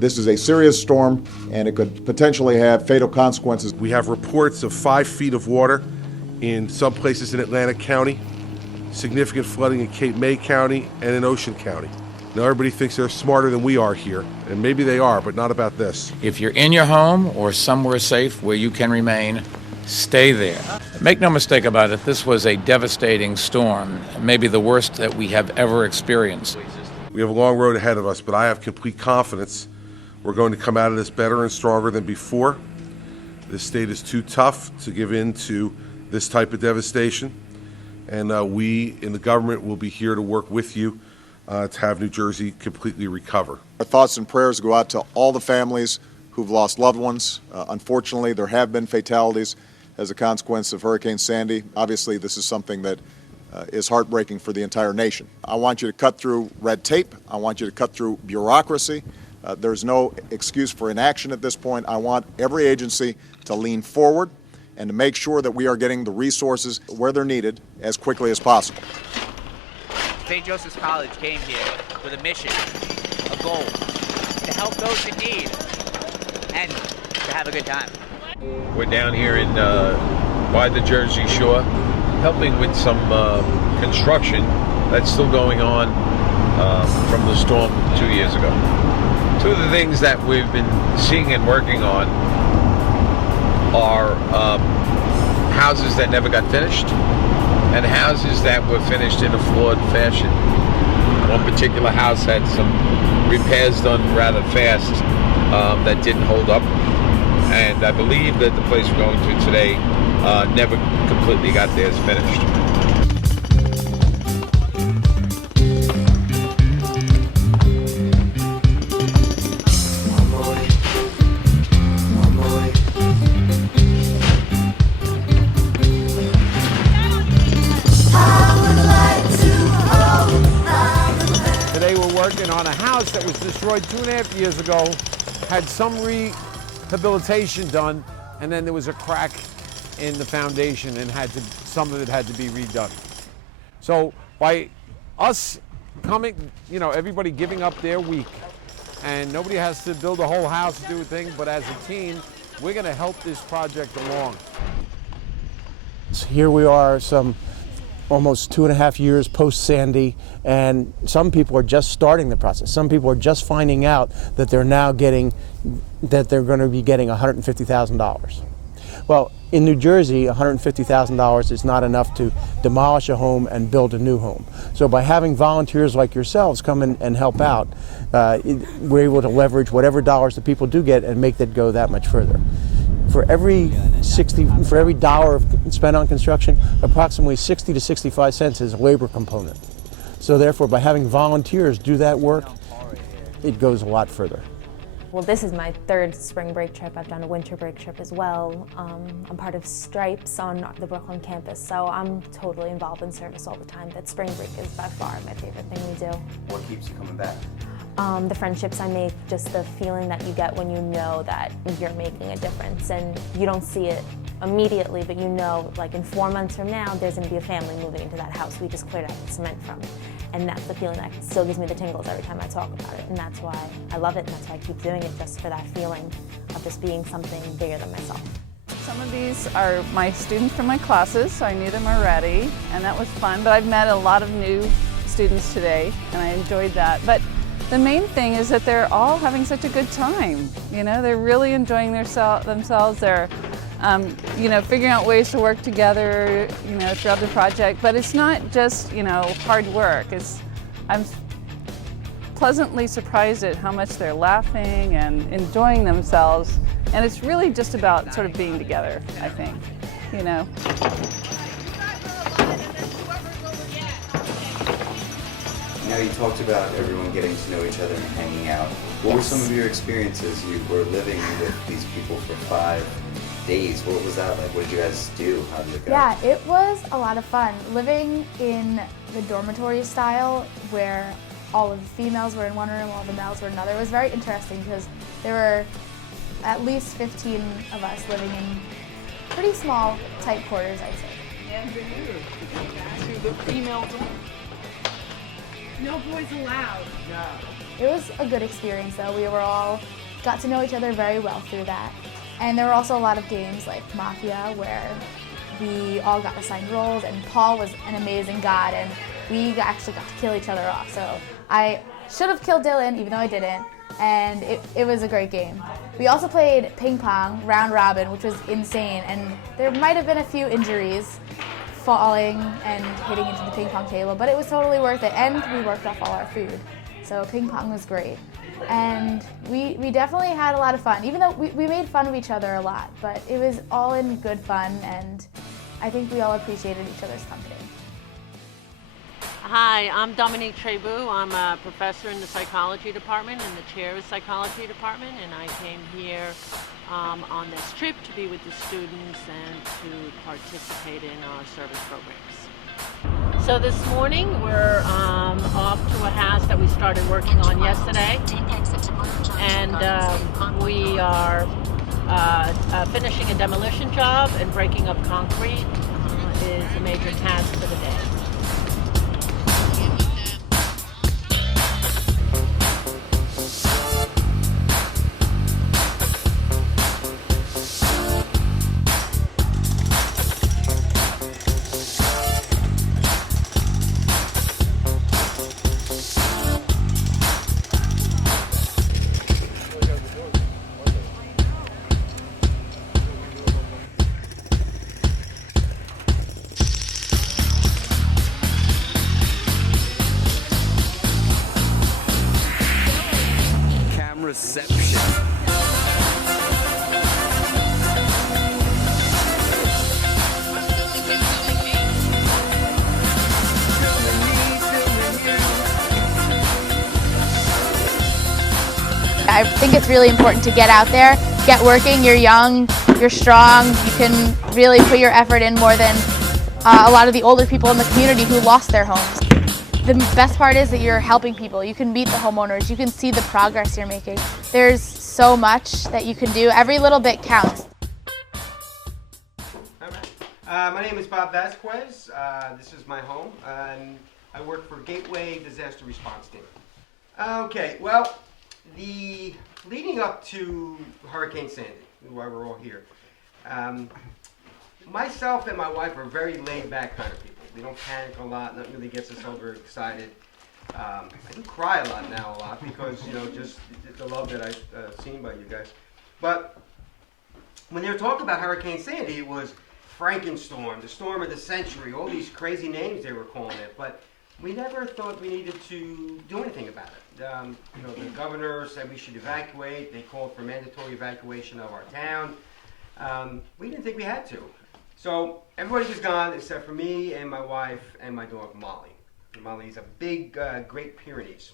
This is a serious storm, and it could potentially have fatal consequences. We have reports of 5 feet of water in some places in Atlantic County, significant flooding in Cape May County and in Ocean County. Now everybody thinks they're smarter than we are here, and maybe they are, but not about this. If you're in your home or somewhere safe where you can remain, stay there. Make no mistake about it, this was a devastating storm, maybe the worst that we have ever experienced. We have a long road ahead of us, but I have complete confidence we're going to come out of this better and stronger than before. This state is too tough to give in to this type of devastation, and we in the government will be here to work with you to have New Jersey completely recover. Our thoughts and prayers go out to all the families who've lost loved ones. Unfortunately, there have been fatalities as a consequence of Hurricane Sandy. Obviously, this is something that is heartbreaking for the entire nation. I want you to cut through red tape. I want you to cut through bureaucracy. There's no excuse for inaction at this point. I want every agency to lean forward and to make sure that we are getting the resources where they're needed as quickly as possible. St. Joseph's College came here with a mission, a goal, to help those in need and to have a good time. We're down here by the Jersey Shore, helping with some construction that's still going on from the storm 2 years ago. Two of the things that we've been seeing and working on are houses that never got finished and houses that were finished in a flawed fashion. One particular house had some repairs done rather fast that didn't hold up, and I believe that the place we're going to today never completely got theirs finished. Working on a house that was destroyed 2.5 years ago, had some rehabilitation done, and then there was a crack in the foundation and some of it had to be redone. So by us coming, everybody giving up their week, and nobody has to build a whole house to do a thing, but as a team, we're gonna help this project along. Here we are, almost 2.5 years post-Sandy, and some people are just starting the process. Some people are just finding out that they're going to be getting $150,000. Well, in New Jersey, $150,000 is not enough to demolish a home and build a new home. So by having volunteers like yourselves come in and help out, we're able to leverage whatever dollars that people do get and make that go that much further. For every dollar spent on construction, approximately 60 to 65 cents is a labor component. So therefore, by having volunteers do that work, it goes a lot further. Well, this is my 3rd spring break trip. I've done a winter break trip as well. I'm part of Stripes on the Brooklyn campus, so I'm totally involved in service all the time. But spring break is by far my favorite thing we do. What keeps you coming back? The friendships I make, just the feeling that you get when you know that you're making a difference, and you don't see it immediately, but you know, like in 4 months from now, there's going to be a family moving into that house we just cleared out the cement from. And that's the feeling that still gives me the tingles every time I talk about it, and that's why I love it, and that's why I keep doing it, just for that feeling of just being something bigger than myself. Some of these are my students from my classes, so I knew them already, and that was fun, but I've met a lot of new students today, and I enjoyed that. But the main thing is that they're all having such a good time. They're really enjoying themselves. They're, figuring out ways to work together, throughout the project. But it's not just, hard work. I'm pleasantly surprised at how much they're laughing and enjoying themselves. And it's really just about sort of being together, I think, Now you talked about everyone getting to know each other and hanging out. What were some of your experiences? You were living with these people for 5 days. What was that like? What did you guys do? How did it go? Yeah, it was a lot of fun. Living in the dormitory style where all of the females were in one room, all the males were in another, was very interesting because there were at least 15 of us living in pretty small, tight quarters, I'd say. And to the female dorm. No boys allowed. It was a good experience though. We were all got to know each other very well through that. And there were also a lot of games like Mafia where we all got assigned roles, and Paul was an amazing god, and we actually got to kill each other off. So I should have killed Dylan, even though I didn't, and it was a great game. We also played ping pong, round robin, which was insane, and there might have been a few injuries, falling and hitting into the ping pong table, but it was totally worth it, and we worked off all our food. So ping pong was great. And we definitely had a lot of fun, even though we made fun of each other a lot, but it was all in good fun, and I think we all appreciated each other's company. Hi, I'm Dominique Trebu. I'm a professor in the psychology department and the chair of the psychology department, and I came here on this trip to be with the students and to participate in our service programs. So this morning we're off to a house that we started working on yesterday, and we are finishing a demolition job, and breaking up concrete is a major task for the day. Reception. I think it's really important to get out there, get working. You're young, you're strong, you can really put your effort in more than a lot of the older people in the community who lost their homes. The best part is that you're helping people. You can meet the homeowners, you can see the progress you're making. There's so much that you can do. Every little bit counts. My name is Bob Vasquez. This is my home. I work for Gateway Disaster Response Team. Okay, well, leading up to Hurricane Sandy, why we're all here, myself and my wife are very laid-back kind of people. We don't panic a lot. Nothing really gets us overexcited. I do cry a lot because, you know, just the love that I've seen by you guys. But when they were talking about Hurricane Sandy, it was Frankenstorm, the storm of the century, all these crazy names they were calling it. But we never thought we needed to do anything about it. You know, the governor said we should evacuate. They called for mandatory evacuation of our town. We didn't think we had to. So everybody was gone except for me and my wife and my dog Molly. Molly's a big Great Pyrenees.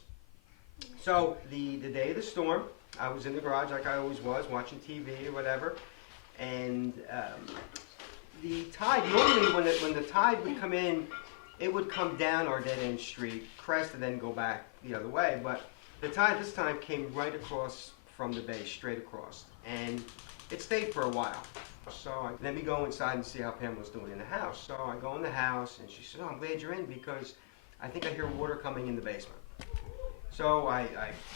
So the day of the storm, I was in the garage like I always was, watching TV or whatever, and the tide, normally when the tide would come in, it would come down our dead-end street, crest, and then go back the other way, but the tide this time came right across from the bay, straight across, and it stayed for a while. So let me go inside and see how Pam was doing in the house. So I go in the house, and she said, "Oh, I'm glad you're in because I think I hear water coming in the basement." So I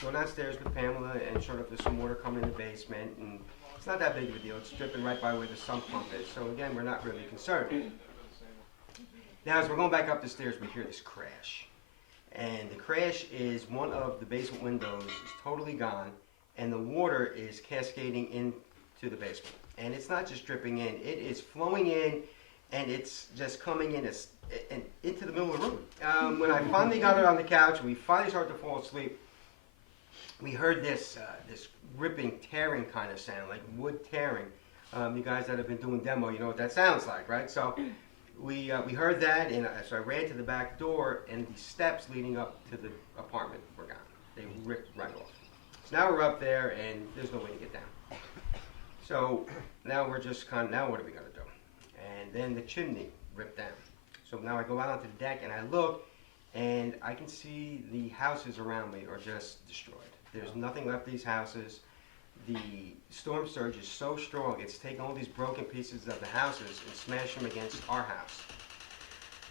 go downstairs with Pamela, and sure enough, there's some water coming in the basement, and it's not that big of a deal. It's dripping right by where the sump pump is. So again, we're not really concerned. Now, as we're going back up the stairs, we hear this crash. And the crash is one of the basement windows is totally gone, and the water is cascading into the basement. And it's not just dripping in, it is flowing in, and it's just coming in into the middle of the room. When I finally got her on the couch, we finally started to fall asleep, we heard this ripping, tearing kind of sound, like wood tearing. You guys that have been doing demo, you know what that sounds like, right? So we heard that, and so I ran to the back door, and the steps leading up to the apartment were gone. They ripped right off. So now we're up there, and there's no way to get down. So now we're just now what are we going to do? And then the chimney ripped down. So now I go out onto the deck, and I look, and I can see the houses around me are just destroyed. There's nothing left of these houses. The storm surge is so strong, it's taken all these broken pieces of the houses and smashed them against our house.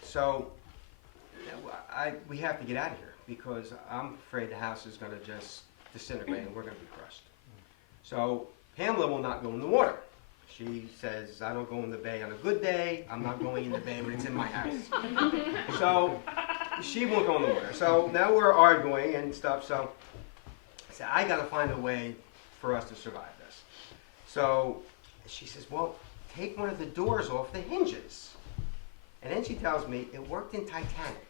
So we have to get out of here because I'm afraid the house is going to just disintegrate and we're going to be crushed. So Pamela will not go in the water. She says, I don't go in the bay on a good day. I'm not going in the bay when it's in my house. So she won't go in the water. So now we're arguing and stuff. So I said, I got to find a way for us to survive this. So she says, well, take one of the doors off the hinges. And then she tells me it worked in Titanic.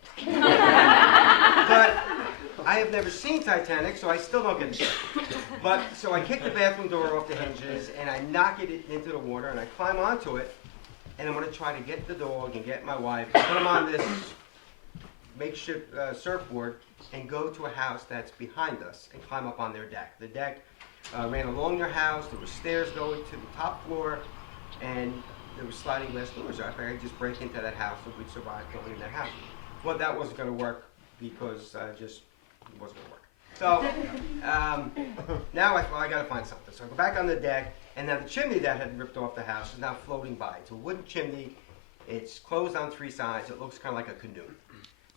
But I have never seen Titanic, so I still don't get it. But so I kick the bathroom door off the hinges and I knock it into the water and I climb onto it and I'm going to try to get the dog and get my wife, put them on this makeshift surfboard and go to a house that's behind us and climb up on their deck. The deck ran along their house. There were stairs going to the top floor and there were sliding glass doors. I figured I'd just break into that house and we'd survive going in that house. Well, that wasn't going to work because it wasn't going to work. So now I got to find something. So I go back on the deck, and now the chimney that had ripped off the house is now floating by. It's a wooden chimney. It's closed on 3 sides. It looks kind of like a canoe.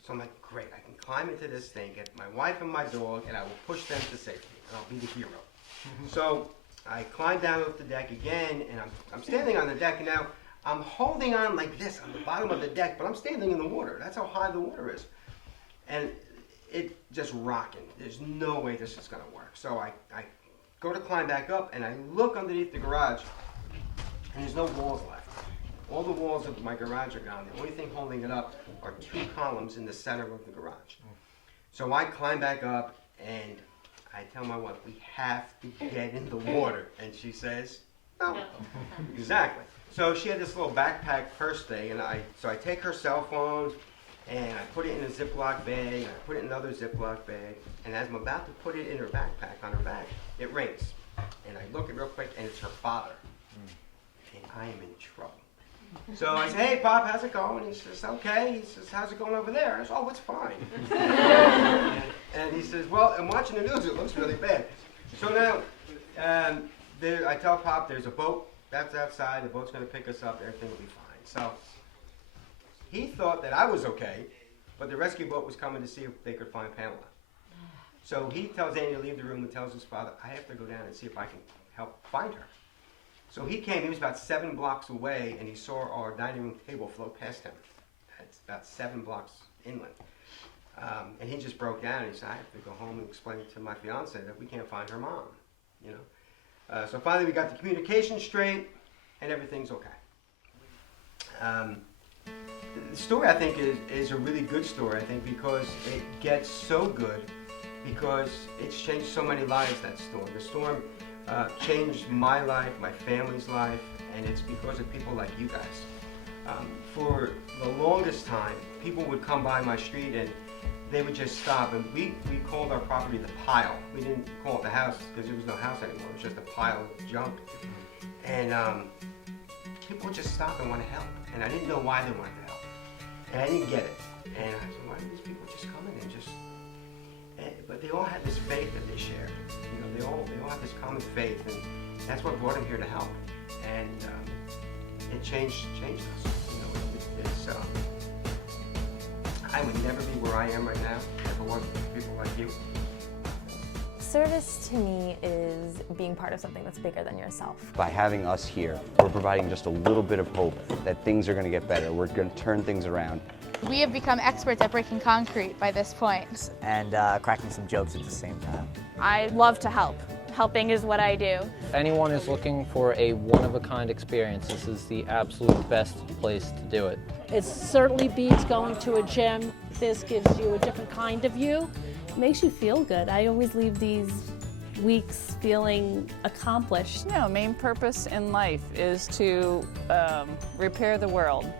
So I'm like, great, I can climb into this thing, get my wife and my dog, and I will push them to safety, and I'll be the hero. So I climb down off the deck again, and I'm standing on the deck, and now I'm holding on like this on the bottom of the deck, but I'm standing in the water. That's how high the water is. And it just rocking. There's no way this is going to work. So I go to climb back up, and I look underneath the garage, and there's no walls left. All the walls of my garage are gone. The only thing holding it up are 2 columns in the center of the garage. So I climb back up, and I tell my wife, we have to get in the water. And she says, no. Exactly. So she had this little backpack purse thing, and so I take her cell phone, and I put it in a Ziploc bag, and I put it in another Ziploc bag, and as I'm about to put it in her backpack, on her back, it rings. And I look at it real quick, and it's her father. And I am in trouble. So I say, hey, Pop, how's it going? He says, okay. He says, how's it going over there? I said, oh, it's fine. And he says, well, I'm watching the news. It looks really bad. So now I tell Pop there's a boat that's outside. The boat's going to pick us up. Everything will be fine. So he thought that I was okay, but the rescue boat was coming to see if they could find Pamela. So he tells Andy to leave the room and tells his father, I have to go down and see if I can help find her. So he came, he was about 7 blocks away, and he saw our dining room table float past him. It's about 7 blocks inland. And he just broke down, and he said, I have to go home and explain to my fiance that we can't find her mom, you know. So finally we got the communication straight, and everything's okay. The story, I think, is a really good story, I think, because it gets so good, because it's changed so many lives, that storm. The storm changed my life, my family's life, and it's because of people like you guys. For the longest time, people would come by my street and they would just stop, and we called our property the pile. We didn't call it the house because there was no house anymore. It was just a pile of junk. And people would just stop and want to help, and I didn't know why they wanted to help. And I didn't get it. And I said, why do these people just come in and just... But they all had this faith that they shared. You know, they all had this common faith, and that's what brought them here to help. And it changed us. You know, I would never be where I am right now if it wasn't for people like you. Service to me is being part of something that's bigger than yourself. By having us here, we're providing just a little bit of hope that things are going to get better. We're going to turn things around. We have become experts at breaking concrete by this point. And cracking some jokes at the same time. I love to help. Helping is what I do. If anyone is looking for a one-of-a-kind experience, this is the absolute best place to do it. It certainly beats going to a gym. This gives you a different kind of you. It makes you feel good. I always leave these weeks feeling accomplished. Main purpose in life is to repair the world.